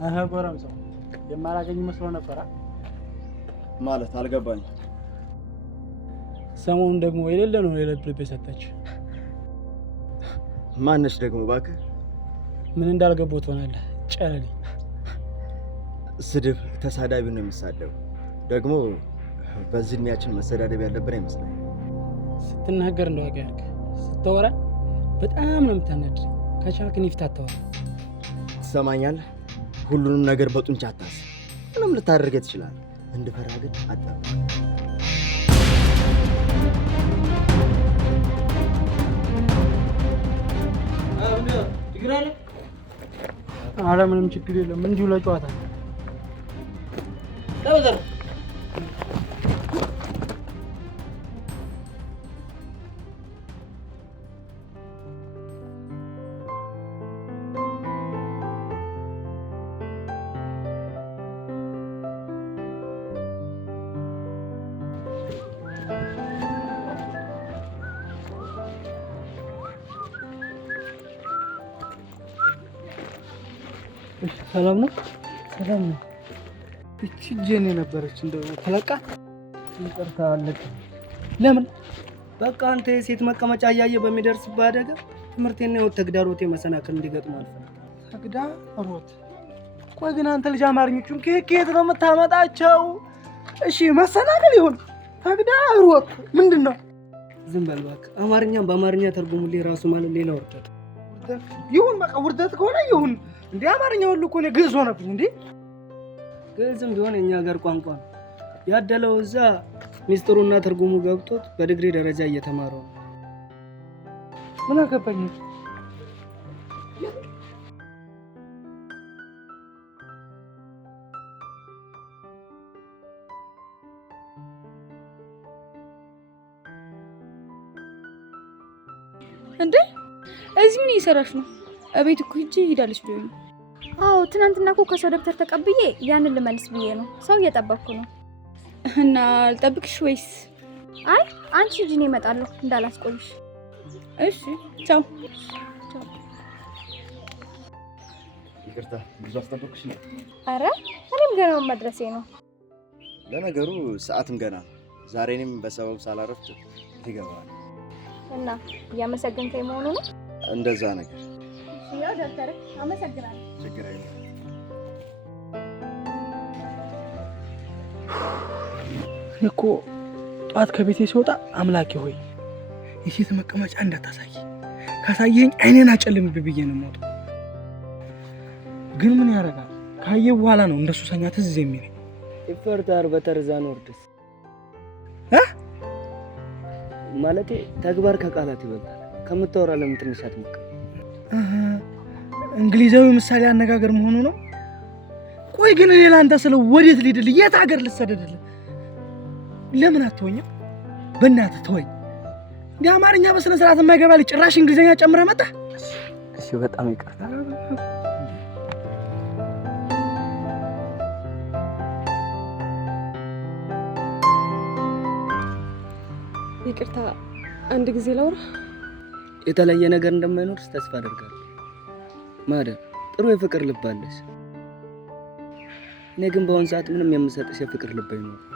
አሃ ጎረምሳው የማላገኝ መስሎ ነበር ማለት አልገባኝ። ሰሞኑን ደግሞ የሌለ ነው የልብ የሰጠች ማነሽ ደግሞ እባክህ? ምን እንዳልገባው ትሆናለህ ጨለሌ። ስድብ ተሳዳቢ ነው የሚሳደው። ደግሞ በዚህ እድሜያችን መሰዳደብ ያለብን አይመስለኝም። ስትናገር እንደዋጋ ያርግ ስትወራ በጣም ነው የምታናድድ። ከቻልክን ይፍታታው። ትሰማኛለህ? ሁሉንም ነገር በጡንቻ አታስብ። ምንም ልታደርገው ትችላለህ። እንድፈራ ግን አትጠብቅ። አረ ምንም ችግር የለም እንዲሁ ለጨዋታ ነው። ሰላም ነው? ሰላም ነው። እቺ ጄኔ ነበረች እንደው ተለቃ ይቅርታ አለች። ለምን? በቃ አንተ የሴት መቀመጫ እያየ በሚደርስብህ አደጋ ትምህርቴና የወት ተግዳሮቴ መሰናክል እንዲገጥም አልፈልግም። ተግዳሮት? ቆይ ግን አንተ ልጅ አማርኞቹን ከየት ነው የምታመጣቸው? እሺ መሰናክል ይሁን ተግዳሮት ምንድን ነው? ዝም በል እባክህ። አማርኛም በአማርኛ ተርጉሙልኝ ራሱ ማለት ሌላ ውርደት ይሁን። በቃ ውርደት ከሆነ ይሁን። እንዴ አማርኛ ሁሉ እኮ ነው ግዕዝ ሆነብኝ። እንዴ ግዕዝም ቢሆን የኛ ሀገር ቋንቋ ነው። ያደለው እዛ ሚስጥሩና ትርጉሙ ገብቶት በዲግሪ ደረጃ እየተማረው ነው። ምን አገባኝ? እንዴ እዚህ ምን እየሰራሽ ነው? እቤት እኮ ሂጂ ሄዳለች ብሎኝ ነው። አዎ ትናንትና እኮ ከሰው ደብተር ተቀብዬ ያንን ልመልስ ብዬ ነው። ሰው እየጠበቅኩ ነው። እና ልጠብቅሽ ወይስ? አይ አንቺ ሂጂ እኔ እመጣለሁ እንዳላስቆይሽ። እሺ ቻው። ይቅርታ ብዙ አስጠበቅሽ ነው። አረ እኔም ገና መድረሴ ነው። ለነገሩ ሰዓትም ገና ዛሬ እኔም በሰበብ ሳላረፍት ይገባል። እና እያመሰገንከኝ መሆኑ ነው? እንደዛ ነገር ያው ደብተር አመሰግናለሁ። ችግር የለም። እኮ ጧት ከቤቴ ሲወጣ አምላኬ ሆይ የሴት መቀመጫ እንዳታሳይ፣ ካሳየኝ አይኔን አጨልምብኝ ብዬ ነው የምወጣው። ግን ምን ያደርጋል ካየው በኋላ ነው እንደሱ ሰኛ ትዝ የሚለኝ። ይፈርታር በተርዛን ወርድስ ማለቴ ተግባር ከቃላት ይበልጣል። ከምታወራ ለምን ትንሽ አትሞክር? እንግሊዛዊ ምሳሌ አነጋገር መሆኑ ነው። ቆይ ግን እኔ ላንተ ስለ ወዴት ልሂድልህ? የት ሀገር ልሰደድልህ? ለምን አትወኝም? በእናትህ ተወኝ። እንደ አማርኛ በስነ ስርዓት የማይገባልህ ጭራሽ እንግሊዘኛ ጨምረህ መጣ። እሺ በጣም ይቅርታ። ይቅርታ አንድ ጊዜ ላውራ። የተለየ ነገር እንደማይኖርስ ተስፋ አደርጋለሁ። ማደር ጥሩ የፍቅር ልብ አለሽ። እኔ ግን በአሁን ሰዓት ምንም የምሰጥሽ የፍቅር ልብ አይኖርም።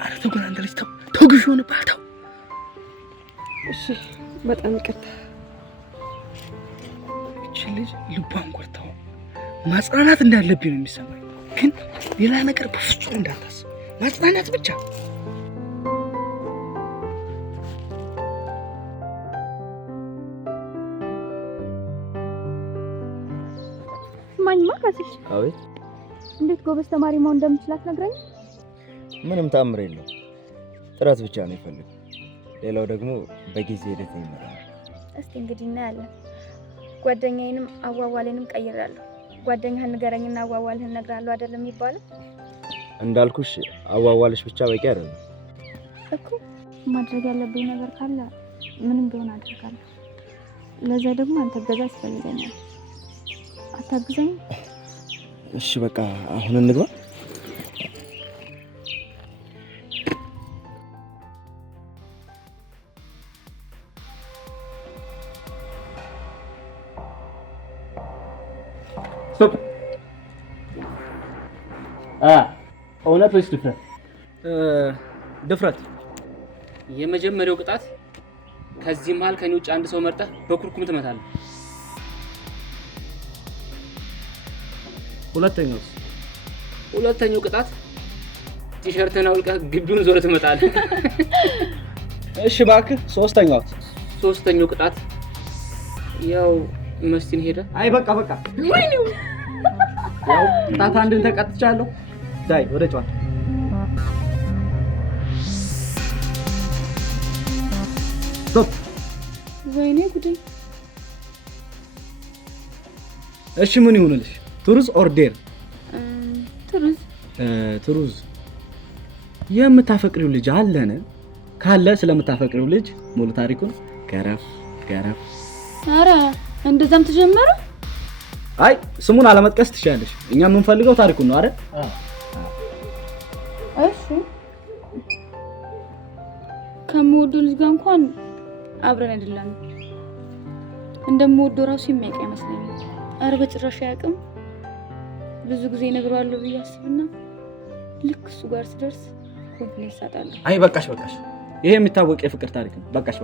አረ ተው ግን አንተ ልጅ ተው ግሽ ሆነብሃል። ተው እሺ በጣም ይቅርታ። እቺ ልጅ ልቧን ቆርጠው ማጽናናት እንዳለብኝ ነው የሚሰማኝ። ግን ሌላ ነገር በፍጹም እንዳታስብ፣ ማጽናናት ብቻ። ማንማ ካስች አቤት። እንዴት ጎበዝ ተማሪ መሆን እንደምችላት ነግረኝ። ምንም ታምር የለው፣ ጥረት ብቻ ነው ይፈልግ። ሌላው ደግሞ በጊዜ ሂደት ይመጣል። እስቲ እንግዲህ እናያለን። ጓደኛዬንም አዋዋሌንም ቀይራለሁ። ጓደኛህን ንገረኝና አዋዋልህን እነግርሃለሁ አይደለም የሚባለው? እንዳልኩሽ አዋዋልሽ ብቻ በቂ አይደለም እኮ። ማድረግ ያለብኝ ነገር ካለ ምንም ቢሆን አድርጋለሁ። ለዛ ደግሞ አንተ እገዛ ያስፈልገኛል። አታግዘኝ? እሺ በቃ አሁን እንግባ። እውነት ወይስ ድፍረት? ድፍረት። የመጀመሪያው ቅጣት ከዚህ መሃል ከኔ ውጭ አንድ ሰው መርጠህ በኩርኩም ትመታለህ። ሁለተኛው ቅጣት ቲሸርትን አውልቀህ ግቢውን ዞር ትመጣለህ። እሺ እባክህ ሶስተኛው ቅጣት ያው መስቲን ሄደ። አይ በቃ ያው ቅጣት አንድን ተቀጥቻለሁ። ዳይ ወደ ጨዋታ። ስቶፕ። ወይኔ ጉዴ። እሺ ምን ይሁንልሽ? ትሩዝ ኦር ዴር? ትሩዝ። የምታፈቅሪው ልጅ አለን? ካለ ስለምታፈቅሪው ልጅ ሙሉ ታሪኩን ገረፍ። ኧረ እንደዛም ተጀመረ? አይ ስሙን አለመጥቀስ ትችያለሽ። እኛ የምንፈልገው ታሪኩን ነው አይደል? እሺ ከምወደው ልጅ ጋር እንኳን አብረን አይደለም። እንደምወደው ራሱ የሚያውቅ አይመስለኝም። ኧረ በጭራሽ አያውቅም። ብዙ ጊዜ እነግረዋለሁ ብዬ አስብና ልክ እሱ ጋር ስደርስ ኮንፊደንስ አጣለሁ። አይ በቃሽ። ይሄ የሚታወቅ የፍቅር ታሪክ ነው። በቃሽ።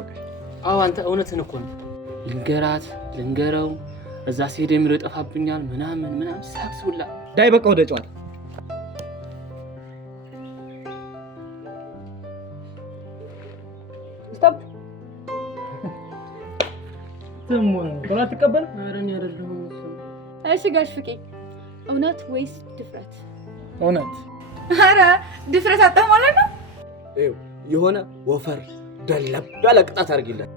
አዎ አንተ እውነትህን እኮ ነው። ልንገረው እዛ ሲሄድ የሚለው ይጠፋብኛል ምናምን ሳክስ ሁላ። ዳይ በቃ ወደ ጨዋታ። ስቶፕ። ቶሎ አትቀበል። ኧረ እኔ አይደለሁም። እሺ ጋሽ ፍቄ እውነት ወይስ ድፍረት? እውነት። ኧረ ድፍረት አጣህ ማለት ነው። የሆነ ወፈር ደለም ያለ ቅጣት አድርጊለት።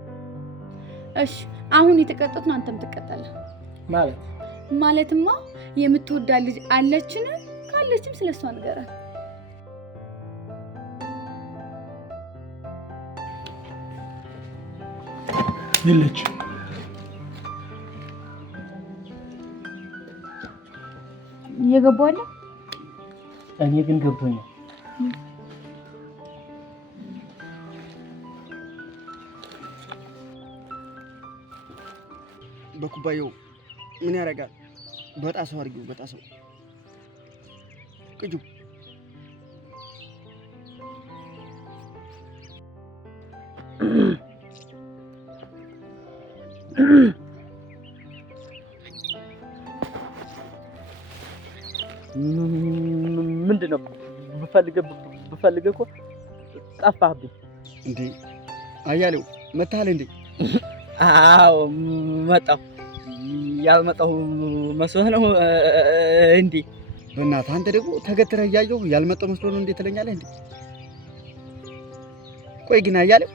እሺ አሁን የተቀጣሁትን አንተም ትቀጣለህ። ማለትማ የምትወዳ ልጅ አለችን? ካለችም ስለሷ ንገረን። የለችም። እየገባሁ አይደል? እኔ ግን ገብቶኛል። በኩባያው ምን ያደርጋል? በጣሰው አድርጊው። በጣሰው ቅጁ ምንድነው? ብፈልግ እኮ ጠፋህብኝ። እንዴ አያሌው መታል እንዴ? አዎ መጣሁ። ያልመጣሁ መስሎህ ነው እንዴ? በእናትህ አንተ ደግሞ ተገትረህ እያየሁ ያልመጣሁ መስሎ ነው እንዴ ትለኛለህ እንዴ? ቆይ ግን አያሌው፣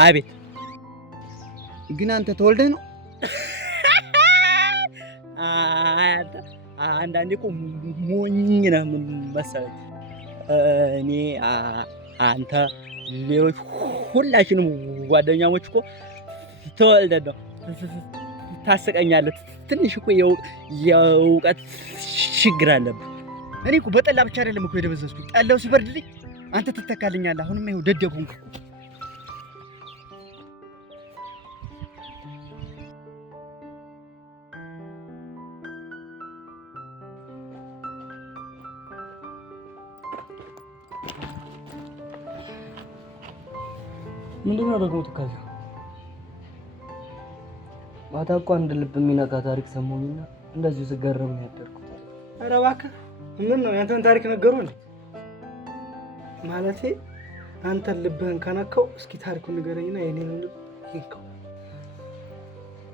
አቤት። ግን አንተ ተወልደህ ነው? አንዳንዴ እኮ ሞኝ ነህ መሰለኝ። እኔ አንተ ሌሎች ሁላችንም ጓደኛሞች እኮ ተወልደን ነው። ታስቀኛለህ። ትንሽ እኮ የእውቀት ችግር አለብህ። እኔ እኮ በጠላ ብቻ አይደለም እኮ የደበዘዝኩት፣ ጠላው ሲበርድልኝ አንተ ትተካልኛለህ። አሁንም ይኸው ደደብ ሆንክ። ምንድነው ደግሞ ትካዜ? ማታ እኮ አንድ ልብ የሚነካ ታሪክ ሰሞኑና እንደዚሁ ስገረም ነው ያደርኩት። ኧረ እባክህ ምን ነው ያንተን ታሪክ ነገሩ እንዴ? ማለቴ አንተን ልብህን ከነካው እስኪ ታሪኩን ንገረኝና የኔን ልብ ይንካው።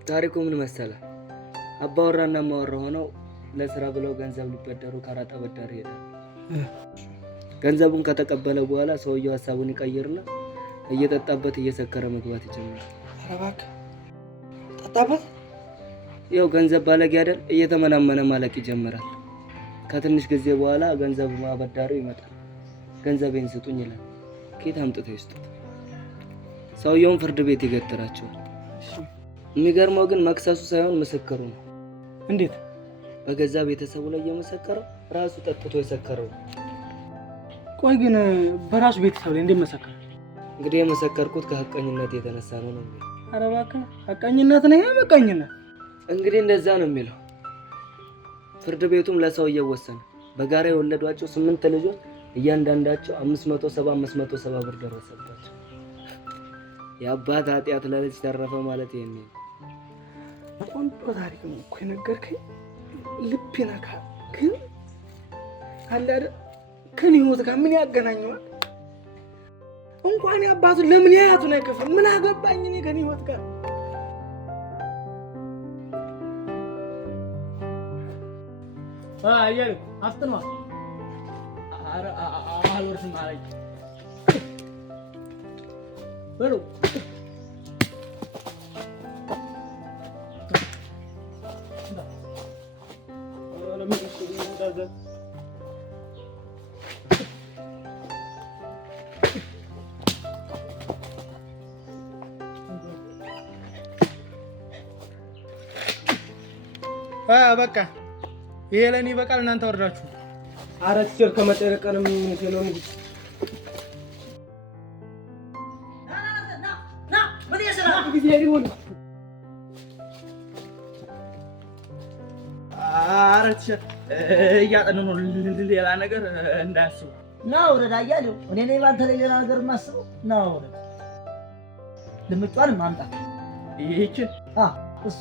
ታሪኩ ምን መሰለህ? አባወራና ማወራ ሆነው ለስራ ብለው ገንዘብ ሊበደሩ ካራጣ በዳሪ ሄዳል። ገንዘቡን ከተቀበለ በኋላ ሰውየው ሀሳቡን ይቀይርና እየጠጣበት እየሰከረ መግባት ይጀምራል። ኧረ እባክህ ጠጣበት? ያው ገንዘብ ባለጌ አይደል? እየተመናመነ ማለቅ ይጀምራል። ከትንሽ ጊዜ በኋላ ገንዘብ ማበዳሪው ይመጣል። ገንዘቤን ስጡኝ ይላል። ከየት አምጥተው ይስጡት? ሰውየውን ፍርድ ቤት ይገትራቸዋል። የሚገርመው ግን መክሰሱ ሳይሆን ምስክሩ ነው። እንዴት? በገዛ ቤተሰቡ ላይ እየመሰከረው ራሱ ጠጥቶ የሰከረው። ቆይ ግን በራሱ ቤተሰብ ላይ እንዴት መሰከረ? እንግዲህ የመሰከርኩት ከሐቀኝነት የተነሳ ነው የሚለው። ኧረ እባክህ ሐቀኝነት ነው? ይሄ መቀኝነት እንግዲህ እንደዛ ነው የሚለው። ፍርድ ቤቱም ለሰውየው ወሰነ። በጋራ የወለዷቸው 8 ልጆች እያንዳንዳቸው 570 ብር ደረሰባቸው። የአባት ኃጢአት ለልጅ ተረፈ ማለት ይሄ ነው። ቆንጆ ታሪክ ነው እኮ የነገርከኝ። ልብ ይነካል። ግን አለ አይደል ከኔ ህይወት ጋር ምን ያገናኘዋል? እንኳን የአባቱ ለምን ያያቱን አይከፍል? ምን አገባኝ እኔ ከኔ ህይወት ጋር? አያሌ አፍጥኗ። ኧረ አልወርስም አለኝ በሉ። በቃ ይሄ ለኔ በቃል። እናንተ ወርዳችሁ አራት ቸር ከመጠረቀንም ነው እንጂ ና ምን ይሰራ ጊዜ ይሁን። አራት ቸር እያጠኑ ነው ሌላ ነገር እንዳያስቡ። ና ወረዳ እያለሁ እኔ ነኝ ባንተ ላይ ሌላ ነገር የማስበው። ና ወረዳ ልምጫን ማምጣት ይህችን እሷ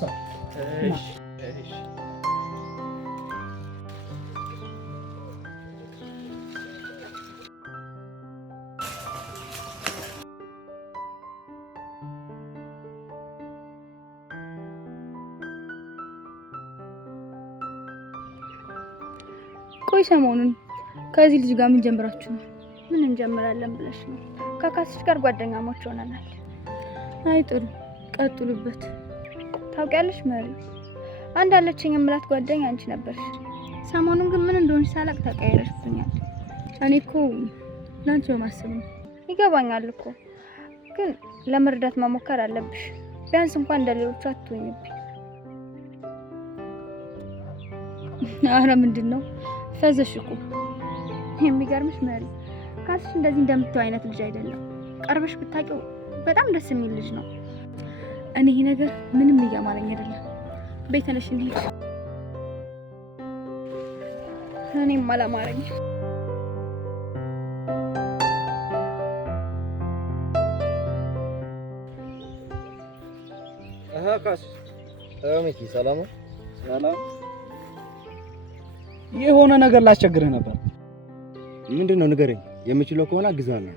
እሺ እሺ ቆይ ሰሞኑን ከዚህ ልጅ ጋር ምን ጀምራችሁ ነው? ምን እንጀምራለን ብለሽ ነው? ከካስሽ ጋር ጓደኛሞች ሆነናል። አይ ጥሩ፣ ቀጥሉበት። ታውቂያለሽ መሪ፣ አንድ አለችኝ የምላት ጓደኛ አንቺ ነበርሽ። ሰሞኑን ግን ምን እንደሆነሽ ሳላቅ ተቀየረሽብኛል። እኔ እኮ ላንቺ በማሰብ ነው። ይገባኛል እኮ ግን ለመርዳት መሞከር አለብሽ። ቢያንስ እንኳን እንደሌሎቹ አትሆኝብኝ። አረ ምንድነው ፈዘሽ እኮ። የሚገርምሽ መሪ፣ ካስሽ እንደዚህ እንደምትው አይነት ልጅ አይደለም። ቀርበሽ ብታውቂው በጣም ደስ የሚል ልጅ ነው። እኔ ይሄ ነገር ምንም እያማረኝ አይደለም። ቤት ነሽ እንሂድ። እኔም አላማረኝ። ካስ ሚኪ ሰላም ሰላም። የሆነ ነገር ላስቸግርህ ነበር። ምንድነው? ንገረኝ። የምችለው ከሆነ አግዛለሁ።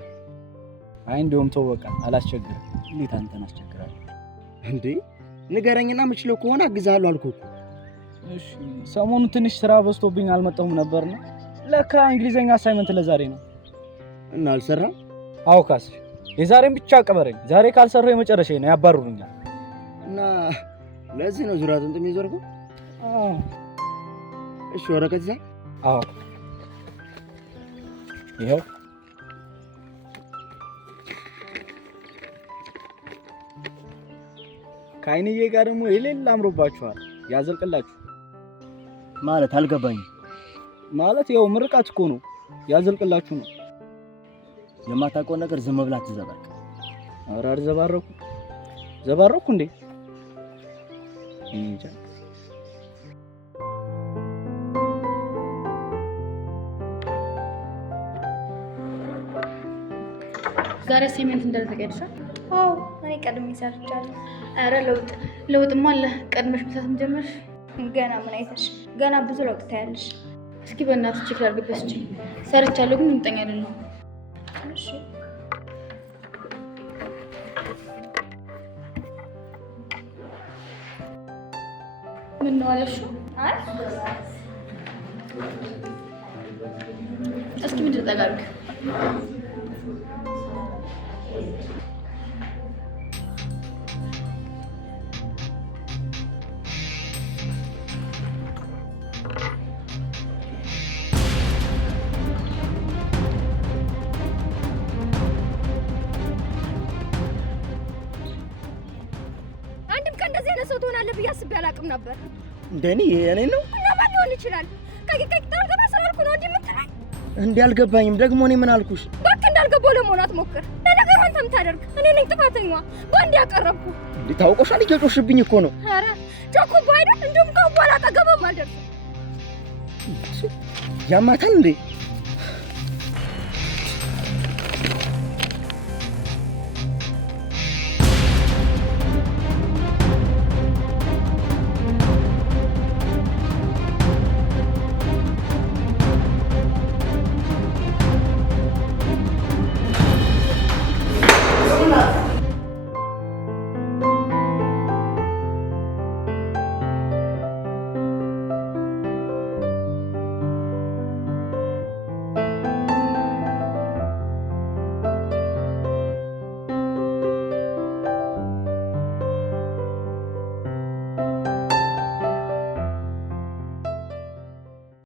አይ እንደውም ተው በቃ አላስቸግርም። እንዴት አንተን አስቸግራለሁ እንዴ? ንገረኝና የምችለው ከሆነ አግዛለሁ አልኩህ እኮ። እሺ ሰሞኑን ትንሽ ስራ በዝቶብኝ አልመጣሁም ነበርና ለካ እንግሊዘኛ አሳይመንት ለዛሬ ነው እና አልሰራም። አዎ ካስ የዛሬን ብቻ አቀበረኝ። ዛሬ ካልሰራው የመጨረሻ ነው፣ ያባርሩኛል። እና ለዚህ ነው ዙሪያ ጥምጥም ይዞርኩ። አዎ እሺ ወረቀት ይዘህ? አዎ ይኸው። ከአይንዬ ጋር ደግሞ የሌላ አምሮባችኋል። ያዘልቅላችሁ ማለት አልገባኝም። ማለት ያው ምርቃት እኮ ነው። ያዘልቅላችሁ ነው። የማታውቀው ነገር ዝም ብላ አትዘባርቅ። ኧረ አልዘባረኩ። ዘባረኩ እንዴ? እንጃ። ዛሬ አሳይመንት እንደተቀደሻል? አዎ እኔ ቀድሜ ሰርቻለሁ። አረ ለውጥማ አለ። ቀድመሽ መስራት ጀመርሽ? ገና ምን አይተሽ? ገና ብዙ ለውጥ ታያለሽ። እስኪ በእናትሽ ቼክ ላድርግበት። እስኪ ሰርቻለሁ ግን እርግጠኛ አይደለሁም። እሺ ምን ነው አለሽው? አይ እስኪ ምንድን ጠጋርግ ትሆናለህ ብዬ አስቤ አላውቅም ነበር። እንደኔ የኔ ነው እና ማን ሊሆን ይችላል? ከቂጣው ተማሰልኩ ነው እንዴ የምትለኝ? እንዴ አልገባኝም። ደግሞ እኔ ምን አልኩሽ? እባክህ እንዳልገባው ለመሆን አትሞክር። ለነገሩ አንተ የምታደርግ እኔ ነኝ ጥፋተኛዋ። ባንዴ ያቀረብኩ እንዴ ታውቆሻል። እየጮሽብኝ እኮ ነው። ኧረ ጮኩብህ አይደል? እንደውም ከአሁን በኋላ አጠገብም አልደርስም። ያማታል እንዴ?